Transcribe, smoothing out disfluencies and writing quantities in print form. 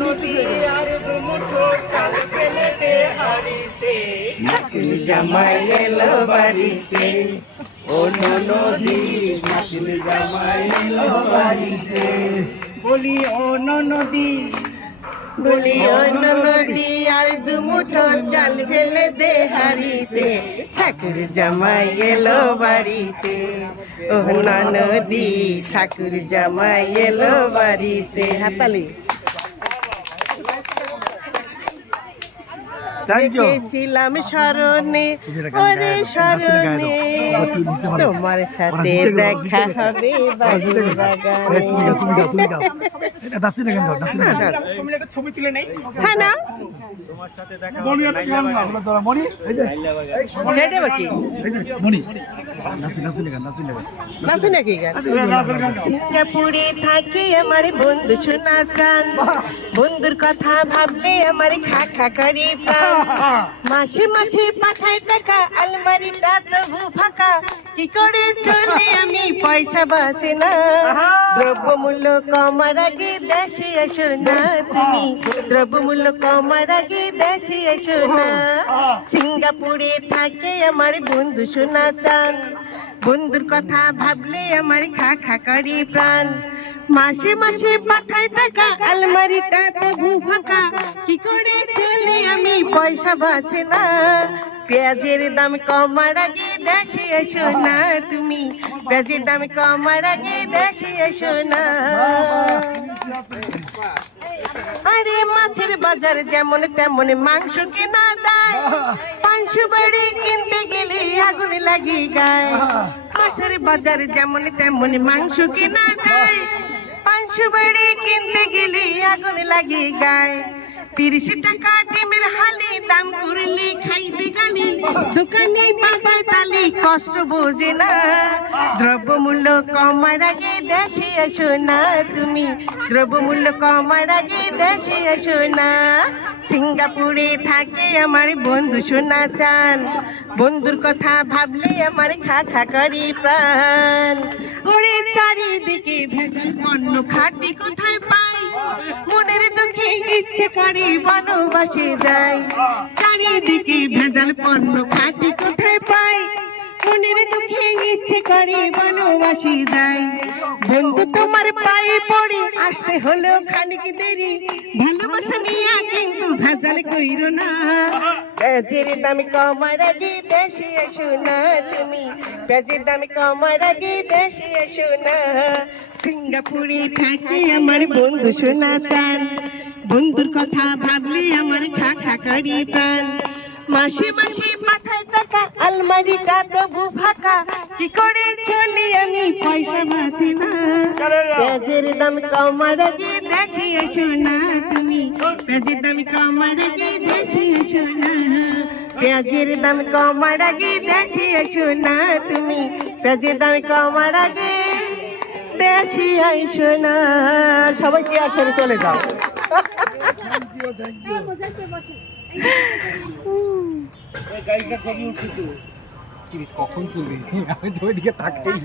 নদী আর দুমুঠো চাল ফেলে দে হাড়িতে নাতির জামাই এলো বাড়িতে ও নদী নাতির জামাই এলো বাড়িতে বলি ও নদী বলি ও নদী আর দুমুঠো চাল ফেলে দে হাড়িতে ঠাকুর জামাই এলো বাড়িতে ও নদী ঠাকুর জামাই এলো বাড়িতে হাতালি দেখেছিলাম স্মরণে ওরে স্মরণে তোমার সাথে দেখা হবে বাড়ির ছবি তুলে নেই হ্যাঁ না সিঙ্গাপুরে থাকে আমার বন্ধু শোনা চান বন্ধুর কথা ভাবলে আমার খা খা করে প্রাণ মাসে মাসে পাঠায় টাকা আলমারিটা তবু ফাঁকা কি করে চলে আমি পয়সা বাঁচে না দ্রব্যমূল্য কমার আগে দেশে এসো না তুমি দ্রব্যমূল্য কমার আগে দেশে এসো না সিঙ্গাপুরে থাকে আমার বন্ধু শোনা চান বন্ধুর কথা ভাবলে আমার খা খা করে প্রাণ মাসে মাসে পাঠায় টাকা আলমারিটা তবু ফাঁকা কি করে চলে আমি পয়সা বাঁচে না পেঁয়াজের দাম কমার আগে দেশে এসো না তুমি পেঁয়াজের দাম কমার আগে দেশে এসো না আরে মাছের বাজার যেমন তেমন মাংস কেনা দেয় 500 বাড়ি কিনতে গেলে আগুন লাগে গায়ে মাছের বাজার যেমন তেমন মাংস কেনা দেয় 500 বাড়ি কিনতে গেলে আগুন লাগে গায়ে 30 টাকা ডিমের হালি দাম করলে খাইবে গালি দোকানে বাজায় তালি কষ্ট বোঝে না দ্রব্যমূল্য কমার আগে দেশে এসো না তুমি দ্রব্যমূল্য কমার আগে দেশে এসো না সিঙ্গাপুরে থাকে আমার বন্ধু শোনা চান বন্ধুর কথা ভাবলে আমার খা খা করে প্রাণ ওরে চারিদিকে ভেজাল পণ্য খাটি কোথায় পাই মনের দুঃখে ইচ্ছে করে বনবাসে যাই চারিদিকে ভেজাল পণ্য খাটি কোথায় পাই মনের দুঃখে ইচ্ছে করে বনবাসে যাই বন্ধু তোমার পায়ে পড়ে আসতে হলো খানিক দেরি ভালোবাসা নিয়ে কিন্তু ভেজাল কইরো না পেঁয়াজের দাম কমার আগে দেশে এসো না তুমি পেঁয়াজের দাম কমার আগে দেশে এসো না সিঙ্গাপুরে থাকে আমার বন্ধু শোনা চান বন্ধুর কথা ভাবলে আমার খা খা করে প্রাণ মাসে মাসে পাঠায় টাকা আলমারিটা তবু ফাঁকা কি করে চলি আমি পয়সা বাঁচে না পেঁয়াজের দাম কমার আগে দেশে এসো না তুমি পেঁয়াজের দাম কমার আগে দেশে এসো না পেঁয়াজের দাম কমার আগে দেশে এসো না তুমি পেঁয়াজের দাম কমার আগে দেশে এসো না সবাই চেয়ার ছেড়ে চলে যাও কখন তুলবি আমি তো ওইদিকে তাকাই